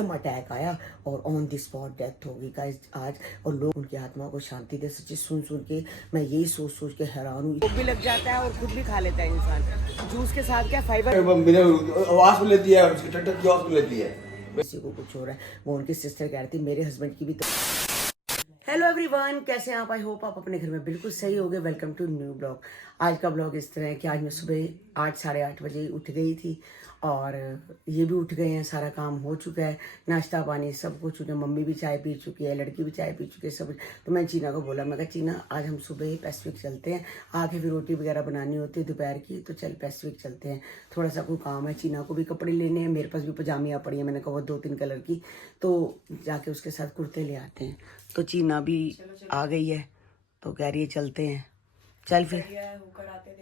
Attack आया और on the spot death हो गई गाइस आज। और लोग उनकी आत्मा को शांति दे। सच्ची सुन के मैं यही सोच के हैरान हूँ। भूख भी लग जाता है और खुद भी खा लेता है इंसान। जूस के साथ क्या फाइबर मेरे आवाज में लेती है, उसकी टट्टर की आवाज में लेती है। किसी को कुछ हो रहा है। वो उनकी सिस्टर कह रही थी मेरे हस्बैंड की भी तो। हेलो एवरीवन, कैसे हैं आप? आई होप आप अपने घर में बिल्कुल सही होगे। Welcome to new blog. आज का ब्लॉग इस तरह है कि आज मैं सुबह 8 साढ़े 8 बजे उठ गई थी और ये भी उठ गए हैं। सारा काम हो चुका है, नाश्ता पानी सब कुछ। मम्मी भी चाय पी चुकी है, लड़की भी चाय पी चुकी है, सब। तो मैं चीना को बोला, मैं कहा चीना आज हम सुबह ही पैसिफिक चलते हैं। आके भी रोटी वगैरह बनानी होती है दोपहर की, तो चल पैसिफिक चलते हैं। थोड़ा सा कोई काम है। चीना को भी कपड़े लेने हैं, मेरे पास भी पजामियाँ पड़ी हैं। मैंने कहा वो 2-3 कलर की, तो जाके उसके साथ कुर्ते ले आते हैं। तो चीना भी आ गई है तो कह रही है चलते हैं। चल फिर।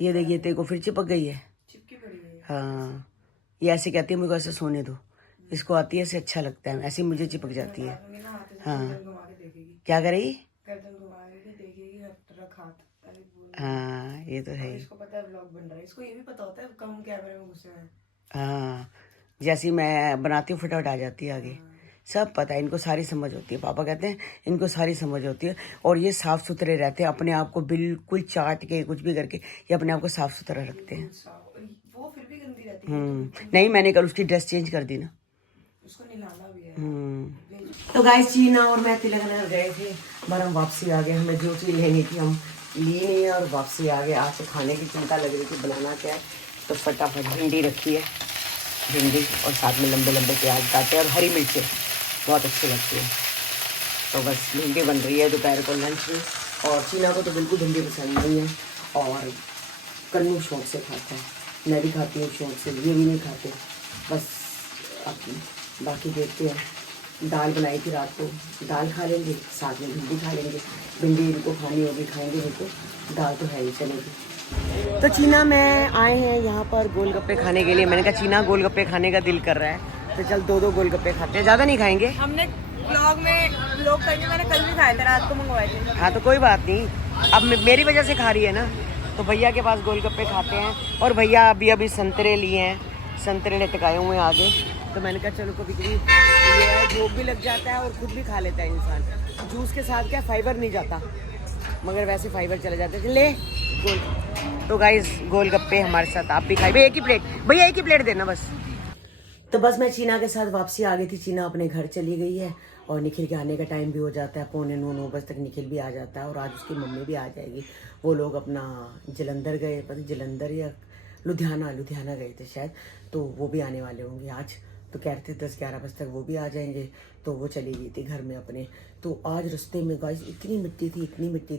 ये देखिए तेरे को फिर चिपक गई है। हाँ, ये ऐसे कहती है मुझे ऐसे सोने दो। इसको आती है ऐसे अच्छा लगता है, ऐसे मुझे चिपक जाती है। हाँ, क्या करेगी? हाँ ये तो है। इसको पता है व्लॉग बन रहा है, इसको ये भी पता होता है कम कैमरे में घुसे हैं। हाँ, जैसे मैं बनाती हूँ फटाफट आ जाती है आगे। सब पता है इनको, सारी समझ होती है। पापा कहते हैं इनको सारी समझ होती है। और ये साफ सुथरे रहते हैं, अपने आप को बिल्कुल चाट के कुछ भी करके ये अपने आप को साफ सुथरा रखते हैं। वो फिर भी गंदी रहती है। नहीं, मैंने कल उसकी ड्रेस चेंज कर दी ना। उसको निलाना भी है। तो गाइस चीना और मैं तिलक नगर गए थे, पर हम वापसी आ गए। हमें जो चीज़ लेनी थी हम ली नहीं है और वापसी आ गए। आज से खाने की चिंता लग रही थी, बनाना क्या है। तो फटाफट भिंडी रखी है, भिंडी और साथ में लंबे लंबे प्याज काटे और हरी मिर्चें बहुत अच्छी लगती है। तो बस भिंडी बन रही है दोपहर को लंच में। और चीना को तो बिल्कुल भिंडी पसंद नहीं है और कन्नू शौक से खाता है, मैं भी खाती हूँ शौक से, ये भी नहीं खाते। बस अब बाकी देखते हैं। दाल बनाई थी रात को, दाल खा लेंगे, साथ में भिंडी खा लेंगे। भिंडी इनको खानी होगी खाएंगे, नहीं तो दाल तो है ही चलेगी। तो चीना में आए हैं यहाँ पर गोलगप्पे खाने के लिए। मैंने कहा चीना गोलगप्पे खाने का दिल कर रहा है तो चल 2-2 गोलगप्पे खाते हैं, ज़्यादा नहीं खाएंगे। हमने व्लॉग में लोग करके मैंने कल भी खाए थे, रात को मंगवाए थे। हाँ तो कोई बात नहीं, अब मेरी वजह से खा रही है ना। तो भैया के पास गोलगप्पे खाते हैं। और भैया अभी संतरे लिए हैं, संतरे लटकाए हुए हैं आगे। तो मैंने कहा चलो कभी कभी ये है, भूख भी लग जाता है और खुद भी खा लेता है इंसान। जूस के साथ क्या फाइबर नहीं जाता, मगर वैसे फाइबर चले जाते हैं। ले गोल। तो गाइस गोलगप्पे हमारे साथ आप भी खाए। भैया एक ही प्लेट, भैया एक ही प्लेट देना बस। तो बस मैं चीना के साथ वापसी आ गई थी। चीना अपने घर चली गई है और निखिल के आने का टाइम भी हो जाता है, 8:45-9 बजे तक निखिल भी आ जाता है। और आज उसकी मम्मी भी आ जाएगी। वो लोग अपना जलंधर गए, पता नहीं जलंधर या लुधियाना गए थे शायद, तो वो भी आने वाले होंगे आज। तो कह रहे थे 10-11 बजे तक वो भी आ जाएंगे। तो वो चली गई थी घर में अपने। तो आज रास्ते में गाइस इतनी मिट्टी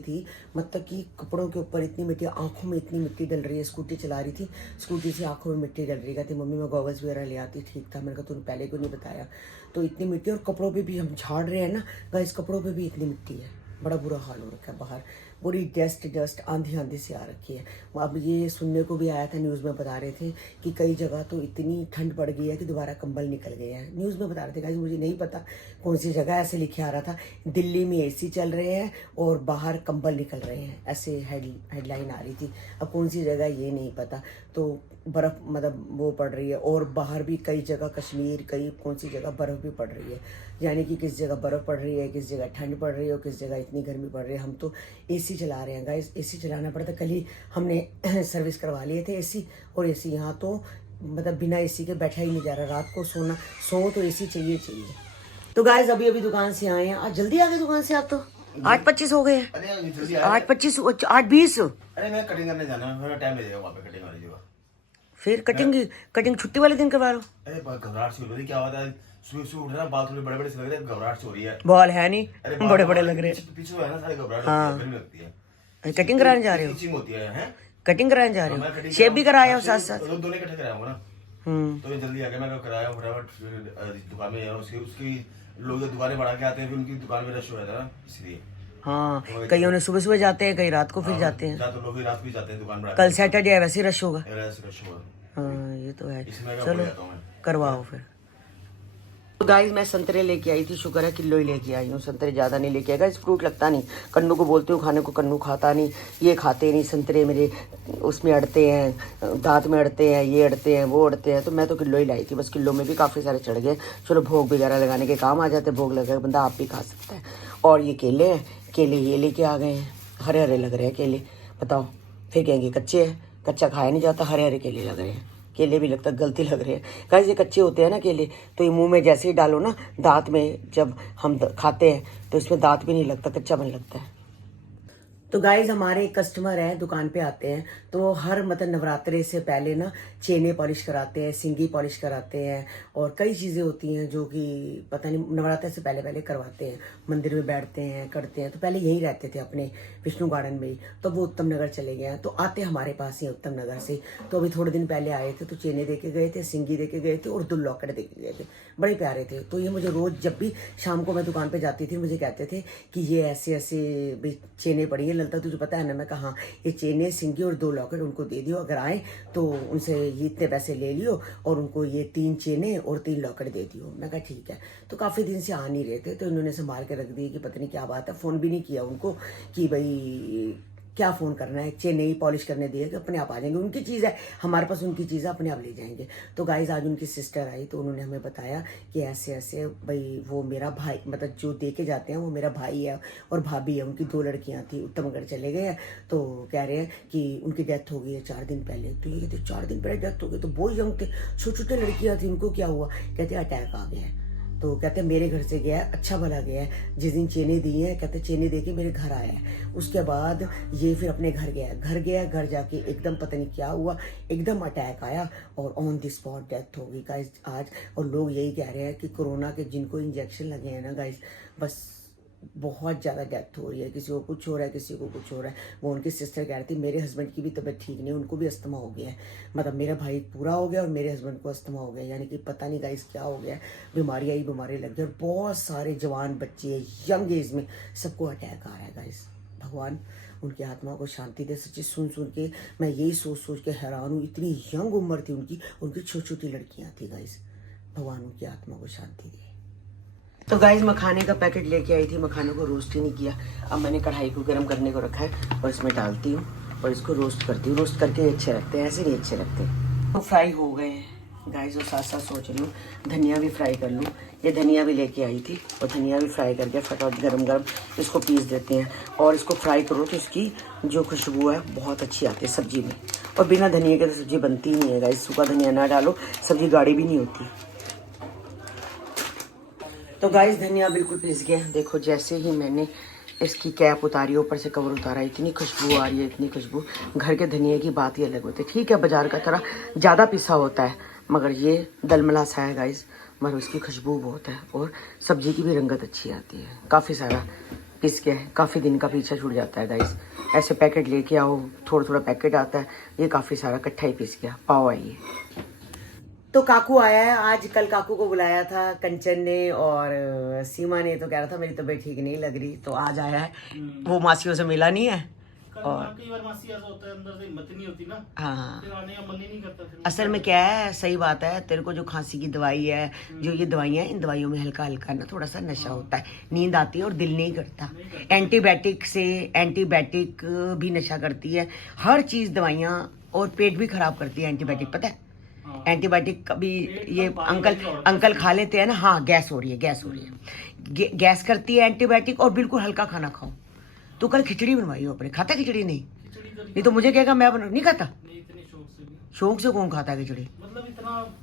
थी, मतलब कि कपड़ों के ऊपर इतनी मिट्टी, आंखों में इतनी मिट्टी डल रही है। स्कूटी चला रही थी, स्कूटी से आंखों में मिट्टी डल रही। कहती मम्मी मैं गॉगल्स वगैरह ले आती, ठीक था। मैंने कहा तूने पहले क्यों नहीं बताया। तो इतनी मिट्टी, और कपड़ों पे भी हम झाड़ रहे हैं ना गाइस, कपड़ों पे भी इतनी मिट्टी है। बड़ा बुरा हाल हो रखा है बाहर, पूरी डस्ट आंधी से आ रखी है। अब ये सुनने को भी आया था, न्यूज़ में बता रहे थे कि कई जगह तो इतनी ठंड पड़ गई है कि दोबारा कंबल निकल गए हैं। न्यूज़ में बता रहे थे गाइस, मुझे नहीं पता कौन सी जगह। ऐसे लिखे आ रहा था दिल्ली में एसी चल रहे हैं और बाहर कंबल निकल रहे हैं, ऐसे हेडलाइन आ रही थी। अब कौन सी जगह ये नहीं पता। तो बर्फ़ मतलब वो पड़ रही है, और बाहर भी कई जगह कश्मीर, कई कौन सी जगह बर्फ़ भी पड़ रही है। यानी कि किस जगह बर्फ़ पड़ रही है, किस जगह ठंड पड़ रही है और किस जगह इतनी गर्मी पड़ रही है। हम तो एसी चला रहे हैं गाइस, एसी चलाना पड़ता। कल ही हमने सर्विस करवा लिए थे एसी, और एसी यहाँ तो मतलब बिना एसी के बैठा ही नहीं जा रहा। रात को सो तो एसी चाहिए। तो गाइस अभी दुकान से आए हैं। आज जल्दी आ गए दुकान से आप तो। 8:25 हो गए हैं। 8:25 8:20। अरे मैं कटिंग करने जाना है, मेरा टाइम लगेगा वहाँ पे कटिंग वाली जगह। फिर कटिंग छुट्टी वाले दिन करवा लो। अरे घबराहट सी हो रही, क्या होता है सुबह उठ रहा, बाल थोड़े बड़े बड़े से लग रहे हैं, घबराहट सी हो रही है। बाल है नहीं, बड़े बड़े लग रहे हैं। पीछे है ना, सारी घबराहट लगती है। कटिंग कराने जा रहे हो? इचिंग होती है। कटिंग कराने जा रहे हो? शेव भी कराया हो साथ साथ? दोनों इकट्ठे कराया ना। तो ये जल्दी आ गया, मैं कराया फटाफट दुकान में। उसकी लोग दुकानें बढ़ा के आते हैं, फिर उनकी दुकान में रश हो जाता है ना, इसलिए। हाँ, कई उन्हें सुबह जाते हैं, कई रात को फिर जाते हैं। तो लोग रात को जाते हैं दुकान बढ़ा। कल सैटरडे है, वैसे रश होगा। रश होगा। हाँ ये तो है। इसमें चलो करवाओ फिर। तो गाइस मैं संतरे लेके आई थी, शुक्र है किलो ही लेके आई हूँ, संतरे ज़्यादा नहीं लेके आई। गाइस फ्रूट लगता नहीं, कन्नू को बोलती हूँ खाने को, कन्नू खाता नहीं, ये खाते नहीं संतरे, मेरे उसमें अड़ते हैं, दांत में अड़ते हैं, ये अड़ते हैं, वो अड़ते हैं। तो मैं तो किलो ही लाई थी, बस किलो में भी काफ़ी सारे चढ़ गए। चलो भोग वगैरह लगाने के काम आ जाते, भोग लगा बंदा आप भी खा सकता है। और ये केले हैं, केले ये लेके आ गए हैं, हरे हरे लग रहे हैं केले, बताओ फिर कहेंगे कच्चे हैं, कच्चा खाया नहीं जाता, हरे हरे केले लग रहे हैं। केले भी लगता गलती लग रही है गाइस, ये कच्चे होते हैं ना केले, तो ये मुंह में जैसे ही डालो ना, दांत में जब हम खाते हैं तो इसमें दांत भी नहीं लगता, कच्चा बन लगता है। तो गाइज हमारे एक कस्टमर हैं, दुकान पे आते हैं तो हर मतलब नवरात्रे से पहले ना चेने पॉलिश कराते हैं, सिंगी पॉलिश कराते हैं, और कई चीज़ें होती हैं जो कि पता नहीं नवरात्रे से पहले पहले करवाते हैं। मंदिर में बैठते हैं, करते हैं। तो पहले यहीं रहते थे अपने विष्णु गार्डन में ही, तो वो उत्तम नगर चले गए हैं, तो आते हमारे पास ही उत्तम नगर से। तो अभी थोड़े दिन पहले आए थे, तो चेने दे के गए थे, सिंगी दे के गए थे, और 2 लॉकेट दे के गए थे, बड़े प्यारे थे। तो ये मुझे रोज़ जब भी शाम को मैं दुकान पर जाती थी, मुझे कहते थे कि ये ऐसे ऐसे भी चेने पड़ी है ललता, तुझे पता है ना? मैं कहा हाँ, ये चेने, सिंगी और 2 लॉकेट उनको दे दियो, अगर आए तो उनसे ये इतने पैसे ले लियो और उनको ये 3 चेने और 3 लॉकेट दे दियो। मैं कहा ठीक है। तो काफ़ी दिन से आ नहीं रहे थे, तो इन्होंने संभाल के रख दिए कि पता नहीं क्या बात है। फ़ोन भी नहीं किया उनको कि भाई क्या फ़ोन करना है, चेन नहीं पॉलिश करने दिए कि अपने आप आ जाएंगे, उनकी चीज़ है, हमारे पास उनकी चीज़ है, अपने आप ले जाएंगे। तो गाइज आज उनकी सिस्टर आई, तो उन्होंने हमें बताया कि ऐसे ऐसे भाई वो मेरा भाई, मतलब जो दे के जाते हैं वो मेरा भाई है और भाभी है, उनकी 2 लड़कियां थी, उत्तमगढ़ चले गए हैं। तो कह रहे हैं कि उनकी डेथ हो गई है 4 दिन पहले। तो ये कहते 4 दिन पहले डेथ हो गई, तो बहुत यंग थे, छोटे छोटे लड़कियाँ थी, उनको क्या हुआ? कहते अटैक आ गया है। तो कहते मेरे घर से गया है, अच्छा भला गया है, जिस दिन चेने दी है कहते चेने दे के मेरे घर आया है। उसके बाद ये फिर अपने घर गया, घर जाके एकदम पता नहीं क्या हुआ, एकदम अटैक आया और ऑन द स्पॉट डेथ हो गई गाइस आज। और लोग यही कह रहे हैं कि कोरोना के जिनको इंजेक्शन लगे हैं ना गाइस, बस बहुत ज़्यादा डेथ हो रही है, किसी को कुछ हो रहा है, किसी को कुछ हो रहा है। वो उनकी सिस्टर कह रही थी मेरे हस्बैंड की भी तबीयत ठीक नहीं, उनको भी अस्थमा हो गया है, मतलब मेरा भाई पूरा हो गया और मेरे हस्बैंड को अस्थमा हो गया, यानी कि पता नहीं गाइस क्या हो गया है, बीमारियाँ ही बीमारी लग गई। और बहुत सारे जवान बच्चे यंग एज में सबको अटैक आ रहा है गाइस। भगवान उनकी आत्मा को शांति दे। सच्ची सुन के मैं यही सोच के हैरान हूँ, इतनी यंग उम्र थी उनकी छोटी छोटी लड़कियाँ थी गाइस। भगवान उनकी आत्मा को शांति दे। तो गाइस मखाने का पैकेट लेके आई थी, मखाने को रोस्ट ही नहीं किया। अब मैंने कढ़ाई को गर्म करने को रखा है और इसमें डालती हूँ और इसको रोस्ट करती हूँ। रोस्ट करके अच्छे लगते हैं, ऐसे नहीं अच्छे लगते। तो फ्राई हो गए हैं गाइस, और साथ साथ सोच रही हूँ धनिया भी फ्राई कर लूँ। ये धनिया भी लेके आई थी और धनिया भी फ्राई करके फटाफट गरम इसको पीस देते हैं। और इसको फ्राई करो तो इसकी जो खुशबू है बहुत अच्छी आती है सब्जी में, और बिना धनिया के तो सब्जी बनती ही नहीं है गाइस। सूखा धनिया ना डालो सब्जी गाढ़ी भी नहीं होती। तो गाइस धनिया बिल्कुल पिस गया, देखो जैसे ही मैंने इसकी कैप उतारी, ऊपर से कवर उतारा, इतनी खुशबू आ रही है, इतनी खुशबू। घर के धनिया की बात ही अलग होती है। ठीक है बाजार का तरह ज़्यादा पिसा होता है, मगर ये दलमला सा है गाइस, मगर उसकी खुशबू बहुत है और सब्जी की भी रंगत अच्छी आती है। काफ़ी सारा पिस गया है, काफ़ी दिन का पीछा छूट जाता है गाइस। ऐसे पैकेट लेके आओ, थोड़ा थोड़ा पैकेट आता है, ये काफ़ी सारा इकट्ठा ही पिस गया। पाव आइए। तो काकू आया है आज, कल काकू को बुलाया था कंचन ने और सीमा ने, तो कह रहा था मेरी तबीयत ठीक नहीं लग रही, तो आज आया है। वो मासियों से मिला नहीं है और कई बार मासी ऐसा होता है, अंदर से हिम्मत नहीं होती ना, हाँ फिर आने का मन ही नहीं करता। फिर असल में क्या है, सही बात है, तेरे को जो खांसी की दवाई है, जो ये दवाइयाँ, इन दवाइयों में हल्का हल्का ना थोड़ा सा नशा होता है, नींद आती है और दिल नहीं करता। एंटीबायोटिक भी नशा करती है, हर चीज़ दवाइयाँ, और पेट भी खराब करती है एंटीबायोटिक, पता है? एंटीबायोटिक कभी ये अंकल खा लेते हैं ना, हाँ गैस हो रही है, गैस करती है एंटीबायोटिक। और बिल्कुल हल्का खाना खाओ। तो कल खिचड़ी बनवाई हो अपने, खाता खिचड़ी? नहीं तो मुझे कहेगा मैं नहीं खाता। नहीं इतने शौक से भी, शौक से कौन खाता है खिचड़ी? मतलब इतना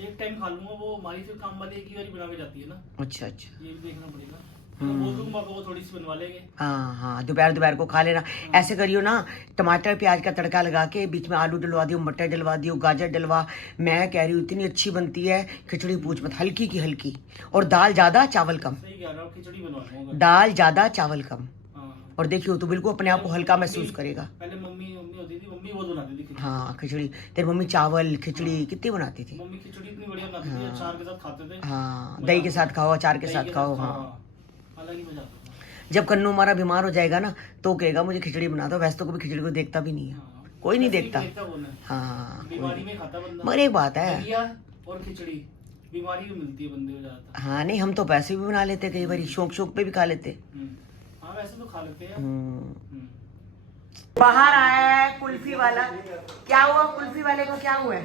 एक टाइम खा लूंगा, वो हमारी फिर काम वाली एक ही बार बना के जाती है ना। अच्छा ये भी देखना पड़ेगा, वो दूंगा वो थोड़ी सी बनवा लेंगे। हाँ दोपहर को खा लेना। ऐसे करियो ना, टमाटर प्याज का तड़का लगा के बीच में आलू डलवा दियो, मटर डलवा दियो, गाजर डलवा। मैं कह रही हूँ इतनी अच्छी बनती है खिचड़ी, पूछ मत, हल्की की हल्की, और दाल ज्यादा चावल कम। सही कह रहा हूँ, खिचड़ी बनवा लूंगा, दाल ज्यादा चावल कम, हाँ। और देखियो तो बिल्कुल अपने आप को हल्का महसूस करेगा। पहले मम्मी होती थी, मम्मी वो बनाती थी खिचड़ी। हाँ खिचड़ी, तेरी मम्मी चावल खिचड़ी कितनी बनाती थी। मम्मी खिचड़ी इतनी बढ़िया बनाती थी, अचार के साथ खाते थे। हाँ दही के साथ खाओ, अचार के साथ खाओ। हाँ अलग ही मजा आता था। जब कन्नू हमारा बीमार हो जाएगा ना, तो कहेगा मुझे खिचड़ी बना दो। वैसे तो कभी खिचड़ी को देखता भी नहीं है, कोई नहीं देखता। हाँ बीमारी में खाता बंदा। मगर एक बात है, दलिया और खिचड़ी बीमारी भी मिलती है बंदे को ज्यादातर। हाँ नहीं, हम तो पैसे भी बना लेते कई बार, शौक शौक पे भी खा लेते। हाँ वैसे तो खा लेते हैं। बाहर आया है कुल्फी वाला। क्या हुआ कुल्फी वाले को, क्या हुआ है?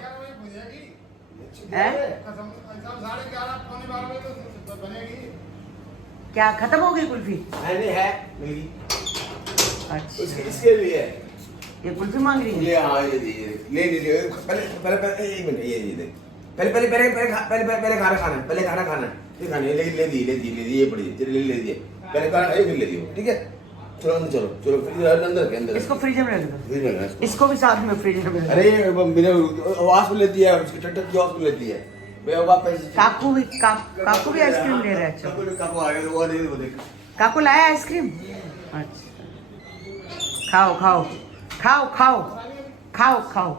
क्या खत्म हो गई कुल्फी? नहीं है मेरी। अच्छा, इसके लिए ये कुल्फी मांग रही है। ये हाँ ये ले पहले पहले पहले एक मिनट ये दे पहले पहले पहले पहले पहले पहले खाना खाना पहले खाना खाना ये खाने ले दी ये पड़ी ले दिए पहले खाना खाइए फिर ले दियो ठीक है। चलो अंदर चलो चलो फ्रिज अंदर के अंदर इसको फ्रीजर में रख दो, फ्रिज में रखना इसको भी साथ में फ्रीजर में रख दो। अरे मेरे आवाज में लेती है उसकी टक की आवाज में लेती है मैं वापस काकू भी आइसक्रीम ले रहा है। अच्छा, काकू आ गया वो नहीं वो देख काकू लाया आइसक्रीम। अच्छा, खाओ खाओ खाओ खाओ खाओ खाओ।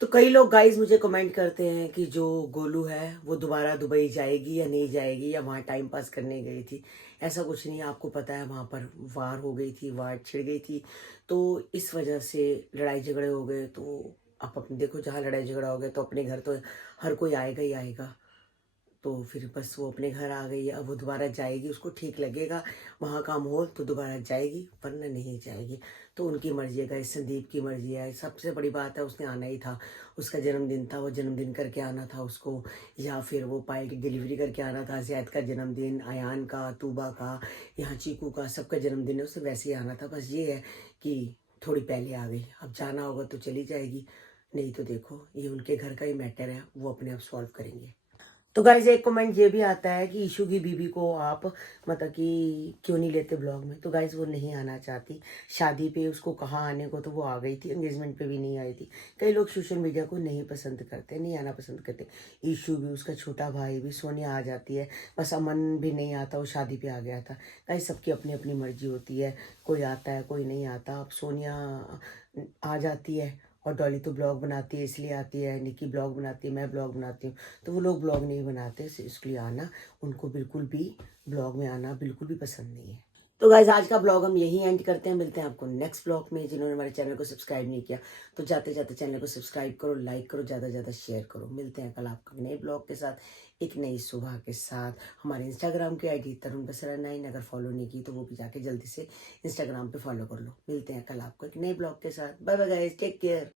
तो कई लोग गाइस मुझे कमेंट करते हैं कि जो गोलू है वो दोबारा दुबई जाएगी या नहीं जाएगी, या वहाँ टाइम पास करने गई थी। ऐसा कुछ नहीं, आपको पता है वहाँ पर वार हो गई थी, वार छिड़ गई थी, तो इस वजह से लड़ाई झगड़े हो गए। तो आप अपने देखो, जहाँ लड़ाई झगड़ा हो गया तो अपने घर तो हर कोई आएगा ही आएगा। तो फिर बस वो अपने घर आ गई है। अब वो दोबारा जाएगी, उसको ठीक लगेगा वहाँ का माहौल तो दोबारा जाएगी, वरना नहीं जाएगी। तो उनकी मर्जी है गाइस, संदीप की मर्जी है। सबसे बड़ी बात है उसने आना ही था, उसका जन्मदिन था, वो जन्मदिन करके आना था उसको, या फिर वो पायल की डिलीवरी करके आना था। ज़ैद का जन्मदिन, अयान का, तूबा का, यहाँ चीकू का, सबका जन्मदिन है, उसे वैसे ही आना था। बस ये है कि थोड़ी पहले आ गई। अब जाना होगा तो चली जाएगी, नहीं तो देखो ये उनके घर का ही मैटर है, वो अपने आप सॉल्व करेंगे। तो गाइस एक कमेंट ये भी आता है कि ईशू की बीबी को आप मतलब कि क्यों नहीं लेते ब्लॉग में। तो गाइस वो नहीं आना चाहती, शादी पे उसको कहाँ आने को तो वो आ गई थी, एंगेजमेंट पे भी नहीं आई थी। कई लोग सोशल मीडिया को नहीं पसंद करते, नहीं आना पसंद करते। ईशू भी, उसका छोटा भाई भी, सोनिया आ जाती है, बस अमन भी नहीं आता, वो शादी पे आ गया था। गाइस सबकी अपनी अपनी मर्जी होती है, कोई आता है कोई नहीं आता। अब सोनिया आ जाती है और डॉली तो ब्लॉग बनाती है इसलिए आती है, निकी ब्लॉग बनाती है, मैं ब्लॉग बनाती हूँ, तो वो लोग ब्लॉग नहीं बनाते, इसलिए आना उनको बिल्कुल भी ब्लॉग में आना बिल्कुल भी पसंद नहीं है। तो गाइज आज का ब्लॉग हम यही एंड करते हैं, मिलते हैं आपको नेक्स्ट ब्लॉग में। जिन्होंने हमारे चैनल को सब्सक्राइब नहीं किया तो जाते जाते चैनल को सब्सक्राइब करो, लाइक करो, ज़्यादा से ज़्यादा शेयर करो। मिलते हैं कल आपको नए ब्लॉग के साथ, एक नई सुबह के साथ। हमारे इंस्टाग्राम की ID तरुण बसरा 9, अगर फॉलो नहीं की तो वो भी जाके जल्दी से इंस्टाग्राम पे फॉलो कर लो। मिलते हैं कल आपको एक नए ब्लॉग के साथ। Bye bye guys, take care.